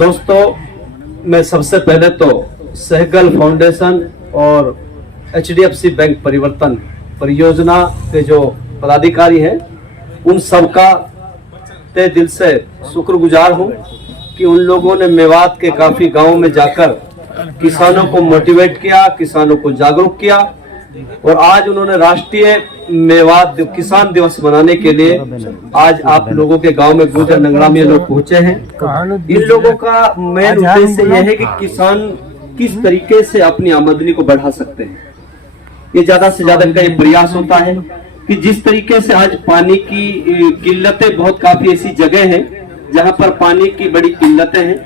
दोस्तों, मैं सबसे पहले तो सहगल फाउंडेशन और HDFC बैंक परिवर्तन परियोजना के जो पदाधिकारी हैं उन सबका तहे दिल से शुक्रगुजार हूं कि उन लोगों ने मेवात के काफी गांवों में जाकर किसानों को मोटिवेट किया, किसानों को जागरूक किया और आज उन्होंने राष्ट्रीय मेवात किसान दिवस मनाने के लिए आज आप लोगों के गांव में गुजर नंगड़ा में लोग पहुंचे हैं। इन लोगों का मेन उद्देश्य यह है कि किसान किस तरीके से अपनी आमदनी को बढ़ा सकते हैं। ये ज्यादा से ज्यादा इनका ये प्रयास होता है कि जिस तरीके से आज पानी की किल्लतें बहुत काफी ऐसी जगह है जहां पर पानी की बड़ी किल्लतें हैं।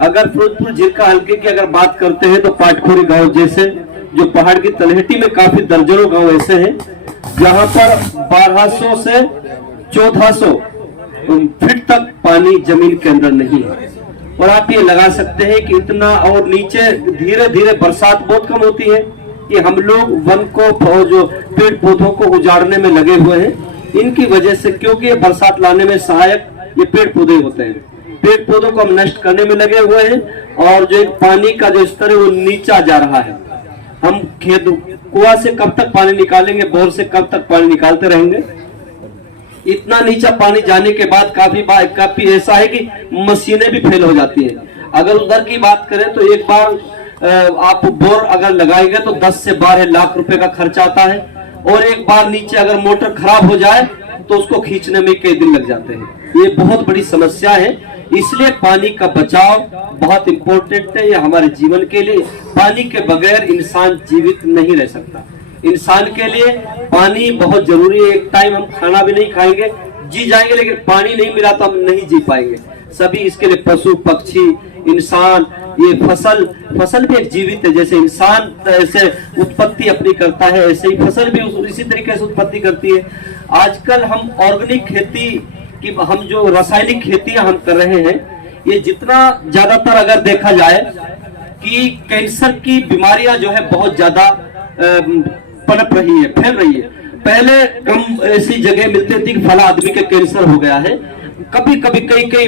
अगर फिरोजपुर झिरका हल्के की अगर बात करते हैं तो पाटखोरी गांव जैसे जो पहाड़ की तलहटी में काफी दर्जनों गांव ऐसे हैं जहां पर 1200 से 1400 फीट तक पानी जमीन के अंदर नहीं है। और आप ये लगा सकते हैं कि इतना और नीचे धीरे धीरे बरसात बहुत कम होती है। ये हम लोग वन को जो पेड़ पौधों को उजाड़ने में लगे हुए हैं इनकी वजह से, क्योंकि ये बरसात लाने में सहायक ये पेड़ पौधे होते हैं। पेड़ पौधों को हम नष्ट करने में लगे हुए हैं और जो पानी का जो स्तर है वो नीचा जा रहा है। हम खेत कुआं से कब तक पानी निकालेंगे, बोर से कब तक पानी निकालते रहेंगे। इतना नीचा पानी जाने के बाद काफी ऐसा है कि मशीनें भी फेल हो जाती हैं। अगर उधर की बात करें तो एक बार आप बोर अगर लगाएंगे तो 10 से 12 लाख रुपए का खर्चा आता है और एक बार नीचे अगर मोटर खराब हो जाए तो उसको खींचने में कई दिन लग जाते हैं। ये बहुत बड़ी समस्या है, इसलिए पानी का बचाव बहुत इंपॉर्टेंट है। ये हमारे जीवन के लिए, पानी के बगैर इंसान जीवित नहीं रह सकता। इंसान के लिए पानी बहुत जरूरी है। एक टाइम हम खाना भी नहीं खाएंगे, जी जाएंगे, लेकिन पानी नहीं मिला तो हम नहीं जी पाएंगे। सभी इसके लिए पशु पक्षी इंसान, ये फसल भी एक जीवित है। जैसे इंसान ऐसे उत्पत्ति अपनी करता है ऐसे ही फसल भी इसी तरीके से उत्पत्ति करती है। आजकल हम ऑर्गेनिक खेती कि हम जो रासायनिक खेतियां हम कर रहे हैं ये जितना ज्यादातर अगर देखा जाए कि कैंसर की बीमारियां जो है बहुत ज्यादा पनप रही है, फैल रही है। पहले कम ऐसी जगह मिलती थी कि फला आदमी के कैंसर हो गया है, कभी कभी कई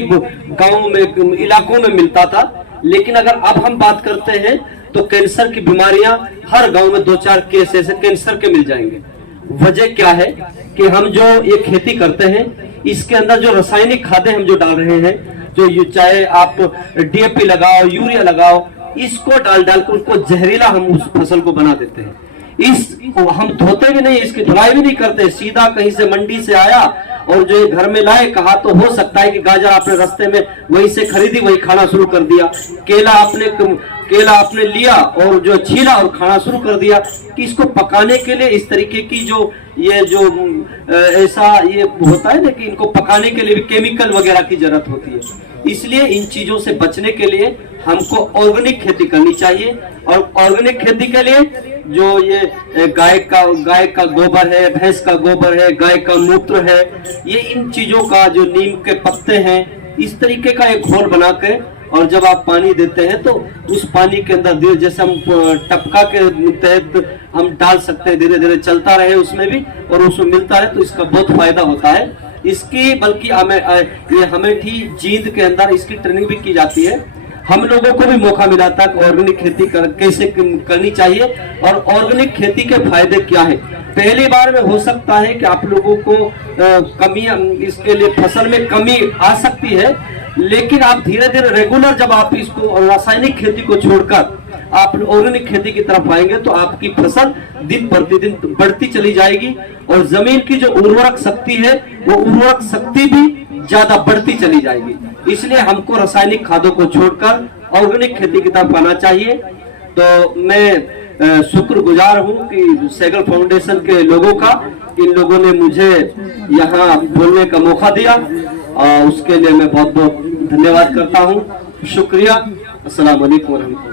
गांवों में इलाकों में मिलता था। लेकिन अगर अब हम बात करते हैं तो कैंसर की बीमारियां हर गांव में 2-4 केस ऐसे कैंसर के मिल जाएंगे। वजह क्या है कि हम जो ये खेती करते हैं इसके अंदर जो रासायनिक खादें हम जो डाल रहे हैं, जो चाहे आप DAP लगाओ, यूरिया लगाओ, इसको डाल कर उसको जहरीला हम उस फसल को बना देते हैं। हम धोते भी नहीं, इसकी धुलाई भी नहीं करते, सीधा कहीं से मंडी से आया और जो घर में लाए, कहा तो हो सकता है कि गाजर आपने रास्ते में वहीं से खरीदी वही खाना शुरू कर दिया, केला आपने लिया और जो छीला और खाना शुरू कर दिया। कि इसको पकाने के लिए इस तरीके की ऐसा ये होता है ना कि इनको पकाने के लिए भी केमिकल वगैरह की जरूरत होती है। इसलिए इन चीजों से बचने के लिए हमको ऑर्गेनिक खेती करनी चाहिए। और ऑर्गेनिक खेती के लिए जो ये गाय का गोबर है, भैंस का गोबर है, गाय का मूत्र है, ये इन चीजों का जो नीम के पत्ते हैं, इस तरीके का एक घोल बना के और जब आप पानी देते हैं तो उस पानी के अंदर धीरे, जैसे हम टपका के तहत हम डाल सकते हैं, धीरे धीरे चलता रहे उसमें भी और उसमें मिलता रहे, तो इसका बहुत फायदा होता है। इसकी बल्कि हमेठी जींद के अंदर इसकी ट्रेनिंग भी की जाती है। हम लोगों को भी मौका मिला था कि ऑर्गेनिक खेती कैसे करनी चाहिए और ऑर्गेनिक खेती के फायदे क्या है। पहली बार में हो सकता है कि आप लोगों को कमी, इसके लिए फसल में कमी आ सकती है, लेकिन आप धीरे धीरे रेगुलर जब आप इसको रासायनिक खेती को छोड़कर आप ऑर्गेनिक खेती की तरफ आएंगे तो आपकी फसल दिन प्रतिदिन बढ़ती चली जाएगी और जमीन की जो उर्वरक शक्ति है वो उर्वरक शक्ति भी ज्यादा बढ़ती चली जाएगी। इसलिए हमको रासायनिक खादों को छोड़कर ऑर्गेनिक खेती की तरफ आना चाहिए। तो मैं शुक्रगुजार हूं कि सहगल फाउंडेशन के लोगों का, इन लोगों ने मुझे यहाँ बोलने का मौका दिया और उसके लिए मैं बहुत बहुत धन्यवाद करता हूँ। शुक्रिया। अस्सलाम वालेकुम।